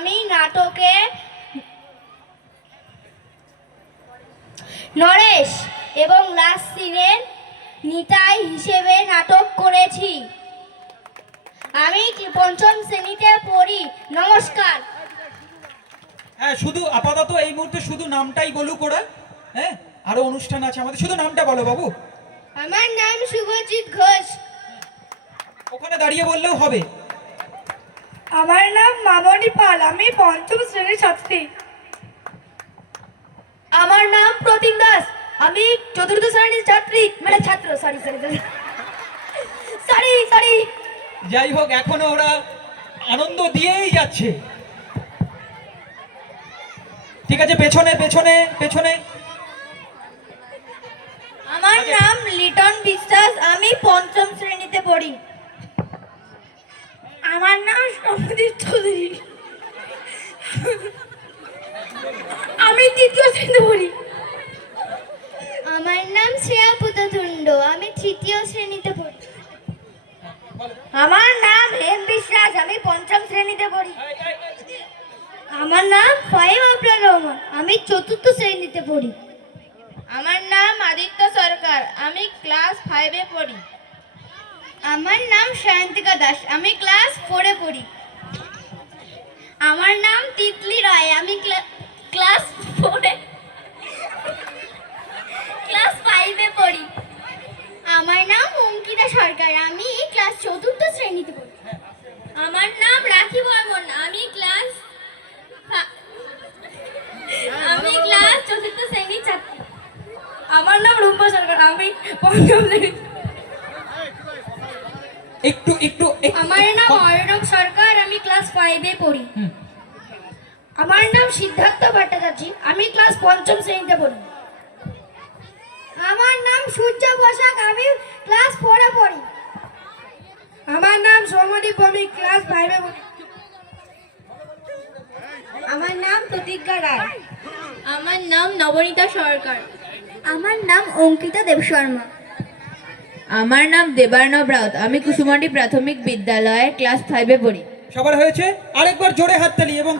আমি নাটকে নরেশ এবং লাস্ট সিনের নিতাই হিসেবে নাটক করেছি। আমি পঞ্চম শ্রেণীতে পড়ি। নমস্কার। হ্যাঁ, শুধু আপাতত এই মুহূর্তে শুধু নামটাই বলুক ওরা। হ্যাঁ, আরো অনুষ্ঠান আছে আমাদের, শুধু নামটা বলো বাবু। আমার নাম শুভজিৎ ঘোষ। ওখানে দাঁড়িয়ে বললেও হবে। আমার নাম মামনি পাল, আমি পঞ্চম শ্রেণীর ছাত্রী। আমার নাম প্রতিম দাস, আমি চতুর্থ শ্রেণীর ছাত্রী, মানে ছাত্র। Sorry sorry sorry sorry. যাই হোক, এখনো ওরা আনন্দ দিয়েই যাচ্ছে। ঠিক আছে, পেছনে পেছনে পেছনে। আমার নাম লিটন বিশ্বাস, আমি পঞ্চম শ্রেণীতে পড়ি। আমার নাম সৌমদীপ চৌধুরী, আমি তৃতীয় শ্রেণীতে পড়ি। আমার নাম শ্রেয়া পুততুণ্ড, আমি তৃতীয় শ্রেণীতে পড়ি। আমার নাম হেম বিশ্বাস, আমি পঞ্চম শ্রেণীতে পড়ি। আমার নাম ফাহিম আবরার রহমান, আমি চতুর্থ শ্রেণীতে পড়ি। আমার নাম আদিত্য সরকার, আমি ক্লাস 5-এ পড়ি। আমার নাম সায়ন্তিকা দাস, আমি ক্লাস 4-এ পড়ি। আমার নাম তিতলি রায়, আমি ক্লাস 5-এ পড়ি। আমার নাম অঙ্কিতা সরকার, আমি ক্লাস 4র্থ শ্রেণীতে পড়ি। আমার নাম রাখি বর্মন, আমি ক্লাস 4র্থ শ্রেণীর ছাত্রী। আমার নাম রুম্পা সরকার, আমি পঞ্চম শ্রেণী। একটু একটু আমার নাম অর্ণব সরকার, আমি ক্লাস 5-এ পড়ি। আমার নাম সিদ্ধার্থ ভট্টাচার্য, আমি ক্লাস 5ম শ্রেণীতে পড়ি। আমার নাম সূর্য বসাক, আমি ক্লাস 4-এ পড়ি। আমার নাম সৌমদীপ, আমি ক্লাস 5-এ পড়ি। আমার নাম প্রতিজ্ঞা রায়। আমার নাম নবনীতা সরকার। আমার নাম অঙ্কিতা দেবশর্মা। আমার নাম দেবার্ণব রাউত, আমি কুসুমাটি প্রাথমিক বিদ্যালয়ে ক্লাস 5-এ পড়ি। সবার হয়েছে? আরেকবার জোরে হাততালি। এবং